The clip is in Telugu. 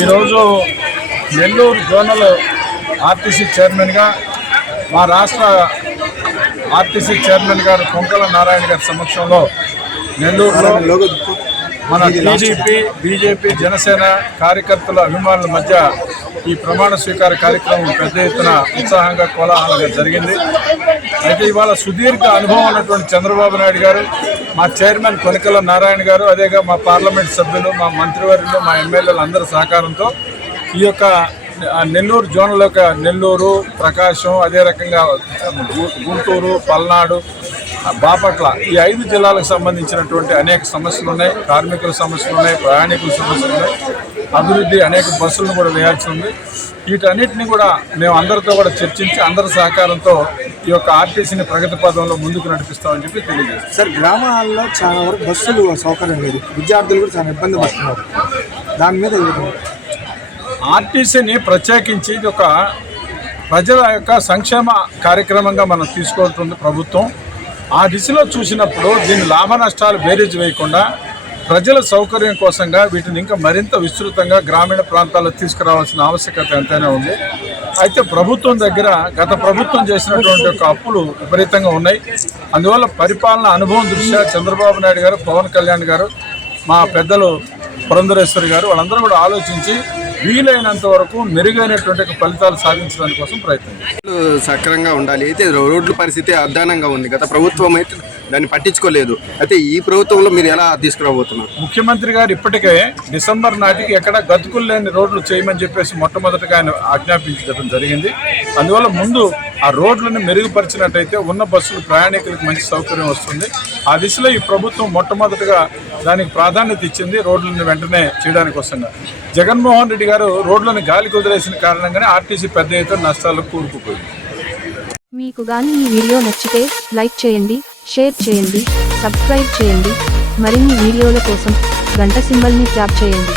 ఈరోజు నెల్లూరు జోనల్ ఆర్టీసీ చైర్మన్గా మా రాష్ట్ర ఆర్టీసీ చైర్మన్ గారు కొంకల నారాయణ గారి సమక్షంలో నెల్లూరులో మన టీడీపీ బీజేపీ జనసేన కార్యకర్తల అభిమానుల మధ్య ఈ ప్రమాణ స్వీకార కార్యక్రమం పెద్ద ఎత్తున ఉత్సాహంగా కోలాహలంగా జరిగింది. అయితే ఇవాళ సుదీర్ఘ అనుభవం ఉన్నటువంటి చంద్రబాబు నాయుడు గారు మా చైర్మన్ కొనికల నారాయణ గారు అదేగా మా పార్లమెంట్ సభ్యులు మా మంత్రివర్యులు మా ఎమ్మెల్యేలు అందరి సహకారంతో ఈ యొక్క నెల్లూరు జోన్లో ఒక నెల్లూరు ప్రకాశం అదే రకంగా గుంటూరు పల్నాడు బాపట్ల ఈ ఐదు జిల్లాలకు సంబంధించినటువంటి అనేక సమస్యలు ఉన్నాయి. కార్మికుల సమస్యలు ఉన్నాయి ప్రయాణికుల సమస్యలు ఉన్నాయి. అభివృద్ధి అనేక బస్సులను కూడా వేయాల్సి ఉంది. వీటన్నిటిని కూడా మేము అందరితో కూడా చర్చించి అందరి సహకారంతో ఈ యొక్క ఆర్టీసీని ప్రగతి పదంలో ముందుకు నడిపిస్తామని చెప్పి తెలియజేస్తాం సార్ గ్రామాల్లో చాలా వరకు బస్సులు సౌకర్యం లేదు. విద్యార్థులు కూడా చాలా ఇబ్బంది పడుతున్నారు. దాని మీద? ఆర్టీసీని ప్రత్యేకించి ఇది ఒక ప్రజల యొక్క సంక్షేమ కార్యక్రమంగా మనం తీసుకుంటుంది ప్రభుత్వం. ఆ దిశలో చూసినప్పుడు దీని లాభ నష్టాలు బేరీజ్ వేయకుండా ప్రజల సౌకర్యం కోసంగా వీటిని ఇంకా మరింత విస్తృతంగా గ్రామీణ ప్రాంతాల్లో తీసుకురావాల్సిన ఆవశ్యకత ఎంతైనా ఉంది. అయితే ప్రభుత్వం దగ్గర గత ప్రభుత్వం చేసినటువంటి యొక్క అప్పులు విపరీతంగా ఉన్నాయి. అందువల్ల పరిపాలన అనుభవం దృష్ట్యా చంద్రబాబు నాయుడు గారు పవన్ కళ్యాణ్ గారు మా పెద్దలు పురంధరేశ్వరి గారు వాళ్ళందరూ కూడా ఆలోచించి వీలైనంత వరకు మెరుగైనటువంటి ఫలితాలు సాధించడానికి కోసం ప్రయత్నం సక్రంగా ఉండాలి. అయితే రోడ్ల పరిస్థితి అధ్వానంగా ఉంది. గత ప్రభుత్వం అయితే దాన్ని పట్టించుకోలేదు. అయితే ఈ ప్రభుత్వంలో మీరు ఎలా తీసుకురాబోతున్నారు? ముఖ్యమంత్రి గారు ఇప్పటికే డిసెంబర్ నాటికి ఎక్కడ గతుకులు లేని రోడ్లు చేయమని చెప్పేసి మొట్టమొదటిగా ఆయన ఆజ్ఞాపించడం జరిగింది. అందువల్ల ముందు ఆ రోడ్లను మెరుగుపరిచినట్టయితే ఉన్న బస్సులు ప్రయాణికులకు మంచి సౌకర్యం వస్తుంది. ఆ దిశలో ఈ ప్రభుత్వం మొట్టమొదటిగా దానికి ప్రాధాన్యత ఇచ్చింది రోడ్లను వెంటనే చేయడానికి వస్తుంది జగన్మోహన్ రెడ్డి గారు రోడ్లను గాలికి వదిలేసిన కారణంగానే ఆర్టీసీ పెద్ద ఎత్తున నష్టాలకు కూరుకుపోయింది. మీకు గాని ఈ వీడియో నచ్చితే లైక్ చేయండి షేర్ చేయండి సబ్స్క్రైబ్ చేయండి. మరిన్ని వీడియోల కోసం గంట సింబల్ని ట్యాప్ చేయండి.